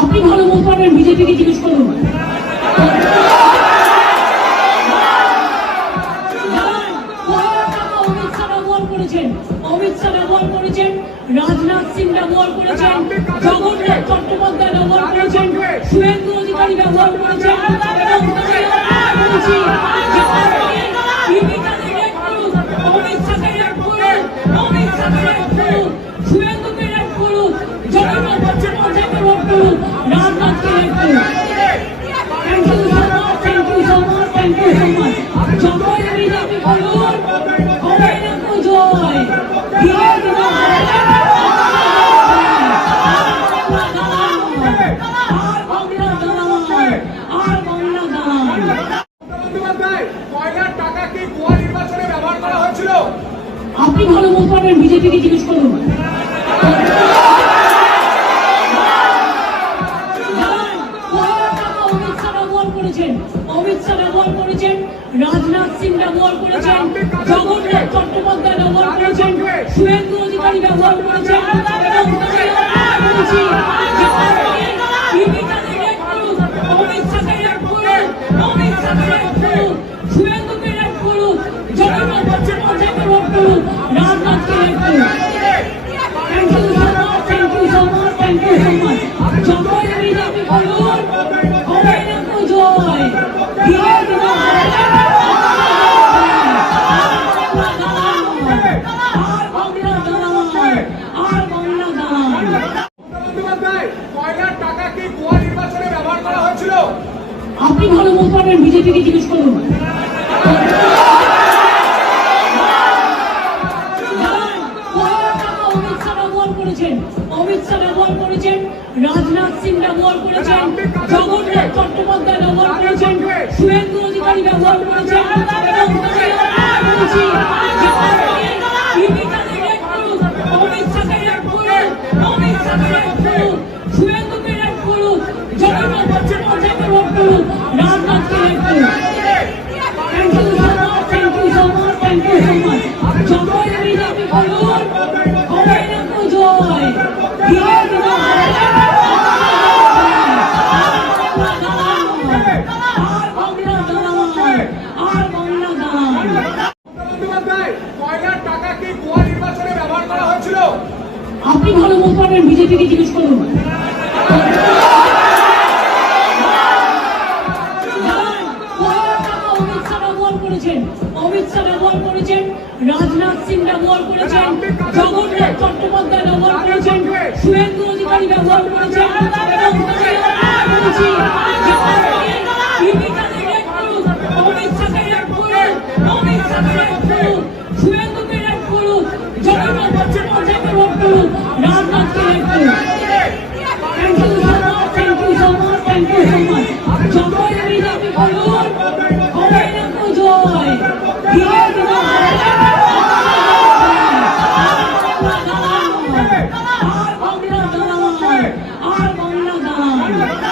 আপনি ভালো বলতে পারবেন, বিজেপিকে জিজ্ঞেস করুন। অমিত শাহ ব্যবহার করেছেন, রাজনাথ সিং ব্যবহার করেছেন, জগন্নাথ চট্টোপাধ্যায় ব্যবহার করেছেন, শুভেন্দু অধিকারী ব্যবহার করেছেন। শুভেন্দুকে রেড করুন, জগন্নাথ চট্টোপাধ্যায়কে রেড করুন, রাজনাথকে রেড করুন। Thank you so much, thank you so much, thank you so much. জয় বিজেপি বলুন, জয় আপনি ভালো বলতে পারবেন, বিজেপিকে জিজ্ঞেস করুন। অমিত শাহ ব্যবহার করেছেন, রাজনাথ সিং ব্যবহার করেছেন, জগন্নাথ চট্টোপাধ্যায় ব্যবহার করেছেন, শুভেন্দু অধিকারী ব্যবহার করেছেন। শুভেন্দুকে রেড করুন, জগন্নাথ চট্টোপাধ্যায়কে রেড করুন, রাজনাথকে রেড করুন। Thank you so much, thank you so much, thank you so much. জয় বিজেপি বলুন, জয় আপনি ভালো বলতে পারবেন, বিজেপিকে জিজ্ঞেস করুন। অমিত শাহ ব্যবহার করেছেন, রাজনাথ সিং ব্যবহার করেছেন, জগন্নাথ চট্টোপাধ্যায় ব্যবহার করেছেন, শুভেন্দু অধিকারী ব্যবহার করেছেন। শুভেন্দুকে রেড করুন, জগন্নাথ চট্টোপাধ্যায়কে রেড করুন, রাজনাথকে রেড করুন। Thank you so much, thank you so much, thank you so much. জয় বিজেপি বলুন, জয় আপনি ভালো বলতে পারবেন, বিজেপিকে জিজ্ঞেস করুন। অমিত শাহ ব্যবহার করেছেন, রাজনাথ সিং ব্যবহার করেছেন, জগন্নাথ চট্টোপাধ্যায় ব্যবহার করেছেন, শুভেন্দু অধিকারী ব্যবহার করেছেন।